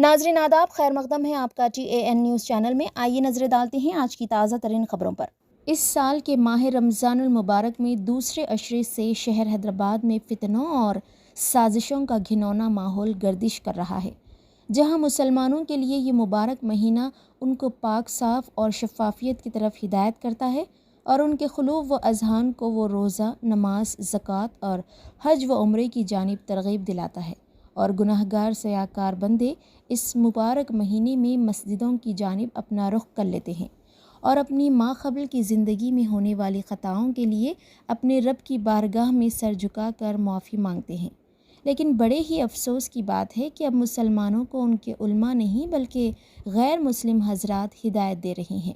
ناظرین آداب، خیر مقدم ہے آپ کا TAN نیوز چینل میں۔ آئیے نظر ڈالتے ہیں آج کی تازہ ترین خبروں پر۔ اس سال کے ماہ رمضان المبارک میں دوسرے عشرے سے شہر حیدرآباد میں فتنوں اور سازشوں کا گھناؤنا ماحول گردش کر رہا ہے، جہاں مسلمانوں کے لیے یہ مبارک مہینہ ان کو پاک صاف اور شفافیت کی طرف ہدایت کرتا ہے اور ان کے قلوب و اذہان کو وہ روزہ، نماز، زکوٰۃ اور حج و عمرے کی جانب ترغیب دلاتا ہے، اور گناہگار سیاکار بندے اس مبارک مہینے میں مسجدوں کی جانب اپنا رخ کر لیتے ہیں اور اپنی ماقبل کی زندگی میں ہونے والی خطاؤں کے لیے اپنے رب کی بارگاہ میں سر جھکا کر معافی مانگتے ہیں۔ لیکن بڑے ہی افسوس کی بات ہے کہ اب مسلمانوں کو ان کے علماء نہیں بلکہ غیر مسلم حضرات ہدایت دے رہے ہیں،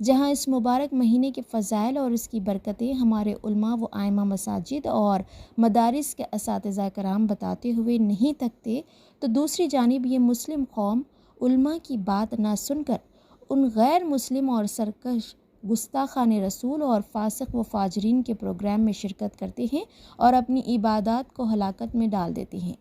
جہاں اس مبارک مہینے کے فضائل اور اس کی برکتیں ہمارے علماء و ائمہ مساجد اور مدارس کے اساتذہ کرام بتاتے ہوئے نہیں تھکتے، تو دوسری جانب یہ مسلم قوم علماء کی بات نہ سن کر ان غیر مسلم اور سرکش گستاخان رسول اور فاسق و فاجرین کے پروگرام میں شرکت کرتے ہیں اور اپنی عبادات کو ہلاکت میں ڈال دیتے ہیں۔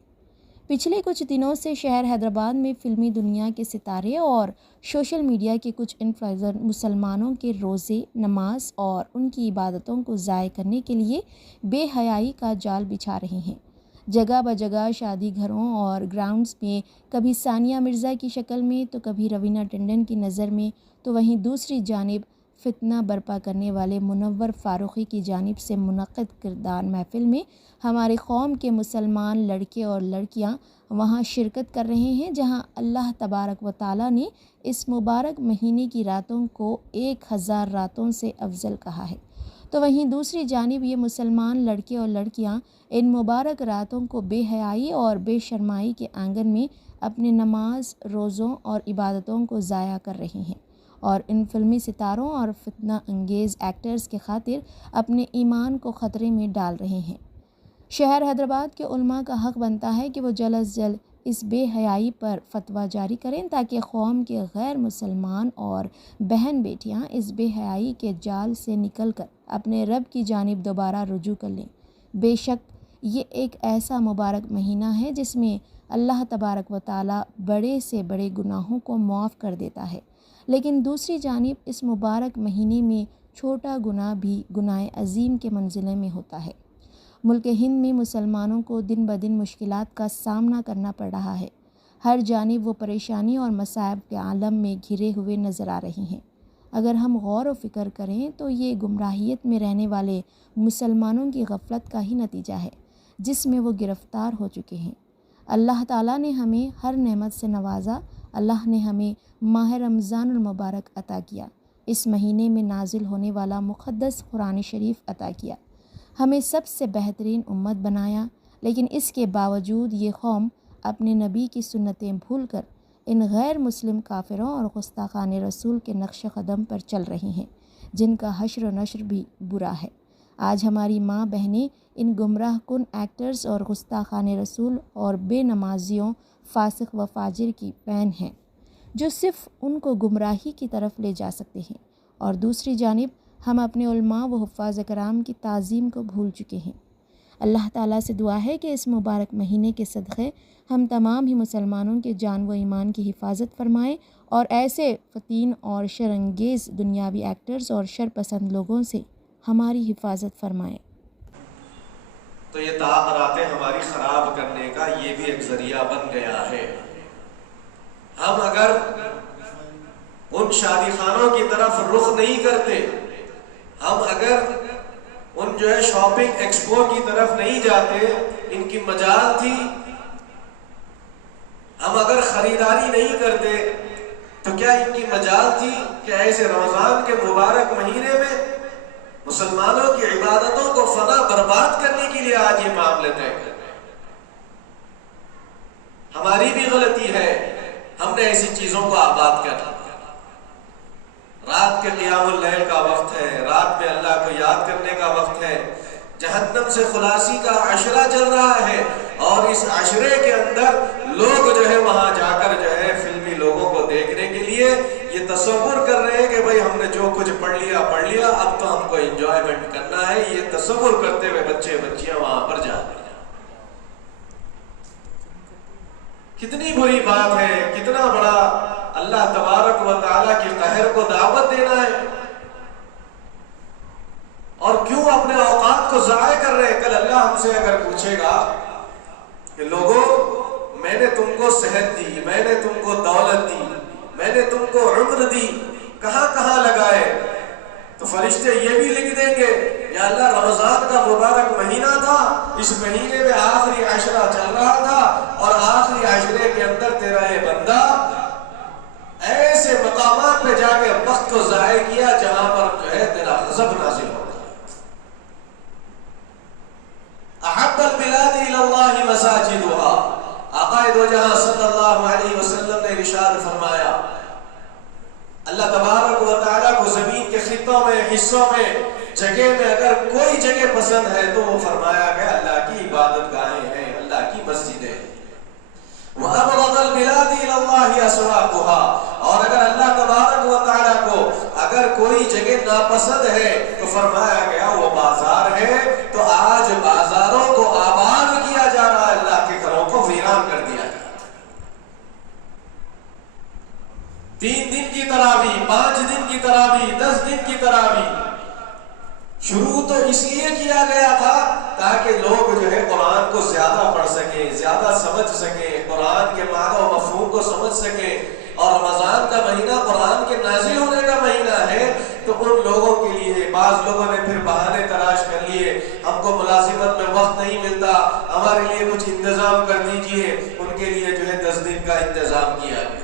پچھلے کچھ دنوں سے شہر حیدرآباد میں فلمی دنیا کے ستارے اور سوشل میڈیا کے کچھ انفلوئنسر مسلمانوں کے روزے، نماز اور ان کی عبادتوں کو ضائع کرنے کے لیے بے حیائی کا جال بچھا رہے ہیں۔ جگہ بجگہ شادی گھروں اور گراؤنڈز میں کبھی ثانیہ مرزا کی شکل میں تو کبھی روینہ ٹنڈن کی نظر میں، تو وہیں دوسری جانب فتنہ برپا کرنے والے منور فاروقی کی جانب سے منعقد کردار محفل میں ہماری قوم کے مسلمان لڑکے اور لڑکیاں وہاں شرکت کر رہے ہیں، جہاں اللہ تبارک و تعالیٰ نے اس مبارک مہینے کی راتوں کو 1000 راتوں سے افضل کہا ہے، تو وہیں دوسری جانب یہ مسلمان لڑکے اور لڑکیاں ان مبارک راتوں کو بے حیائی اور بے شرمائی کے آنگن میں اپنے نماز، روزوں اور عبادتوں کو ضائع کر رہے ہیں اور ان فلمی ستاروں اور فتنہ انگیز ایکٹرز کے خاطر اپنے ایمان کو خطرے میں ڈال رہے ہیں۔ شہر حیدرآباد کے علماء کا حق بنتا ہے کہ وہ جلد از جلد اس بے حیائی پر فتویٰ جاری کریں تاکہ قوم کے غیر مسلمان اور بہن بیٹیاں اس بے حیائی کے جال سے نکل کر اپنے رب کی جانب دوبارہ رجوع کر لیں۔ بے شک یہ ایک ایسا مبارک مہینہ ہے جس میں اللہ تبارک و تعالیٰ بڑے سے بڑے گناہوں کو معاف کر دیتا ہے، لیکن دوسری جانب اس مبارک مہینے میں چھوٹا گناہ بھی گناہ عظیم کے منزلے میں ہوتا ہے۔ ملک ہند میں مسلمانوں کو دن بدن مشکلات کا سامنا کرنا پڑ رہا ہے۔ ہر جانب وہ پریشانی اور مصائب کے عالم میں گھرے ہوئے نظر آ رہے ہیں۔ اگر ہم غور و فکر کریں تو یہ گمراہیت میں رہنے والے مسلمانوں کی غفلت کا ہی نتیجہ ہے جس میں وہ گرفتار ہو چکے ہیں۔ اللہ تعالیٰ نے ہمیں ہر نعمت سے نوازا۔ اللہ نے ہمیں ماہ رمضان المبارک عطا کیا، اس مہینے میں نازل ہونے والا مقدس قرآن شریف عطا کیا، ہمیں سب سے بہترین امت بنایا، لیکن اس کے باوجود یہ قوم اپنے نبی کی سنتیں بھول کر ان غیر مسلم کافروں اور گستاخان رسول کے نقش قدم پر چل رہی ہیں، جن کا حشر و نشر بھی برا ہے۔ آج ہماری ماں بہنیں ان گمراہ کن ایکٹرز اور گستاخان رسول اور بے نمازیوں، فاسق و فاجر کی بہن ہیں، جو صرف ان کو گمراہی کی طرف لے جا سکتے ہیں، اور دوسری جانب ہم اپنے علماء و حفاظ کرام کی تعظیم کو بھول چکے ہیں۔ اللہ تعالیٰ سے دعا ہے کہ اس مبارک مہینے کے صدقے ہم تمام ہی مسلمانوں کے جان و ایمان کی حفاظت فرمائے اور ایسے فتین اور شرانگیز دنیاوی ایکٹرز اور شرپسند لوگوں سے ہماری حفاظت فرمائے۔ تو یہ راتیں ہماری خراب کرنے کا یہ بھی ایک ذریعہ بن گیا ہے۔ ہم اگر ان شادی خانوں کی طرف رخ نہیں کرتے، ہم اگر ان جو ہے شاپنگ ایکسپو کی طرف نہیں جاتے، ان کی مجال تھی، ہم اگر خریداری نہیں کرتے تو کیا ان کی مجال تھی کہ ایسے رمضان کے مبارک مہینے میں مسلمانوں کی عبادتوں کو فنا برباد کرنے کے لیے آج یہ معاملے طے کرتے ہیں؟ ہماری بھی غلطی ہے، ہم نے ایسی چیزوں کو آباد کر دیا۔ رات کے قیام اللیل کا وقت ہے، رات میں اللہ کو یاد کرنے کا وقت ہے، جہنم سے خلاصی کا عشرہ چل رہا ہے، اور اس عشرے کے اندر لوگ جو ہے وہاں جا کر جو ہے فلمی لوگوں کو دیکھنے کے لیے یہ تصور کر رہے ہیں کہ بھئی ہم نے جو کچھ پڑھ لیا اب تو ہم کو انجوائمنٹ کرنا ہے، یہ تصور کرتے ہوئے بچے بچیاں وہاں پر جا رہے ہیں۔ کتنی بری بات ہے، کتنا بڑا اللہ تبارک و تعالیٰ کی قہر کو دعوت دینا ہے، اور کیوں اپنے اوقات کو ضائع کر رہے ہیں؟ کل اللہ ہم سے اگر پوچھے گا کہ لوگوں میں نے تم کو صحت دی، میں نے تم کو دولت دی، میں نے تم کو عمر دی، کہاں کہاں لگائے؟ تو فرشتے یہ بھی لکھ دیں گے یا اللہ رمضان کا مبارک مہینہ تھا، اس مہینے میں آخری عشرہ چل رہا تھا، اور آخری عشرے کے اندر تیرا یہ بندہ ایسے مقامات پہ جا کے وقت کو ضائع کیا جہاں پر جو ہے تیرا غضب نازل ہو گیا۔ احب البلاد الى اللہ مساجدها، آقا دو جہاں صلی اللہ علیہ وسلم نے ارشاد فرمایا، اللہ تبارک و تعالیٰ کو زمین کے خطوں میں، حصوں میں، جگہ میں اگر کوئی جگہ پسند ہے تو وہ فرمایا گیا اللہ کی عبادت گاہیں ہیں، اللہ کی مسجدیں ہیں۔ وَأَبْغَضَ الْبِلَادِ إِلَى اللَّهِ أَسْوَاقُهَا، اور اگر اللہ تبارک و تعالیٰ کو اگر کوئی جگہ ناپسند ہے تو فرمایا گیا وہ بازار ہے، تو آج بازاروں کو آباد کیا جا رہا ہے، اللہ کے گھروں کو ویران کر دیا جا رہا ہے۔ 3 دن کی تراویح، 5 دن کی تراویح، 10 دن کی تراویح شروع تو اس لیے کیا گیا تھا تاکہ لوگ جو ہے قرآن کو زیادہ پڑھ سکیں، زیادہ سمجھ سکیں، قرآن کے معنی و مفہوم کو سمجھ سکیں، اور رمضان کا مہینہ قرآن کے نازل ہونے کا مہینہ ہے، تو ان لوگوں کے لیے بعض لوگوں نے پھر بہانے تلاش کر لیے، ہم کو ملازمت میں وقت نہیں ملتا، ہمارے لیے کچھ انتظام کر دیجئے، ان کے لیے جو ہے 10 دن کا انتظام کیا گیا۔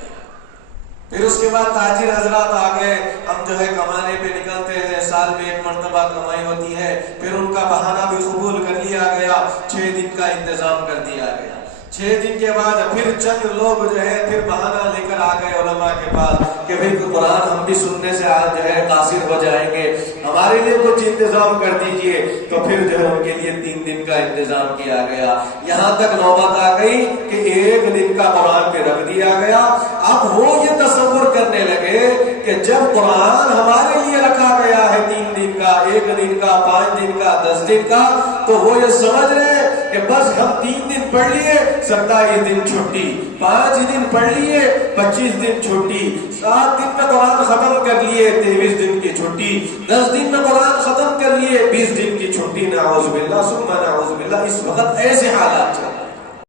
پھر اس کے بعد تاجر حضرات آ گئے، ہم جو ہے کمانے پہ نکلتے ہیں، سال میں 1 مرتبہ کمائی ہوتی ہے، پھر ان کا بہانہ بھی قبول کر لیا گیا، 6 دن کا انتظام کر دیا گیا۔ 6 دن کے بعد پھر چند لوگ جو ہے پھر بہانہ لے کر آ گئے علماء کے پاس کہ بھئی قرآن ہم بھی سننے سے آج جو ہے قاصر ہو جائیں گے، ہمارے لیے کچھ انتظام کر دیجئے، تو پھر جو ہے ان کے لیے 3 دن کا انتظام کیا گیا، یہاں تک نوبت آ گئی کہ 1 دن کا قرآن پہ رکھ دیا گیا۔ اب وہ یہ تصور کرنے لگے کہ جب قرآن ہمارے لیے رکھا گیا ہے 3 دن کا، 1 دن کا، 5 دن کا، 10 دن کا، تو وہ یہ سمجھ رہے کہ بس ہم 3 دن پڑھ لیے 27 دن چھٹی، 5 دن پڑھ لیے 25 دن چھٹی، 7 دن میں قرآن ختم کر لیے 23 دن کی چھٹی، 10 دن میں قرآن ختم کر لیے 20 دن کی چھٹی۔ نعوذ باللہ ثم نعوذ باللہ، اس وقت ایسے حالات چل رہے ہیں۔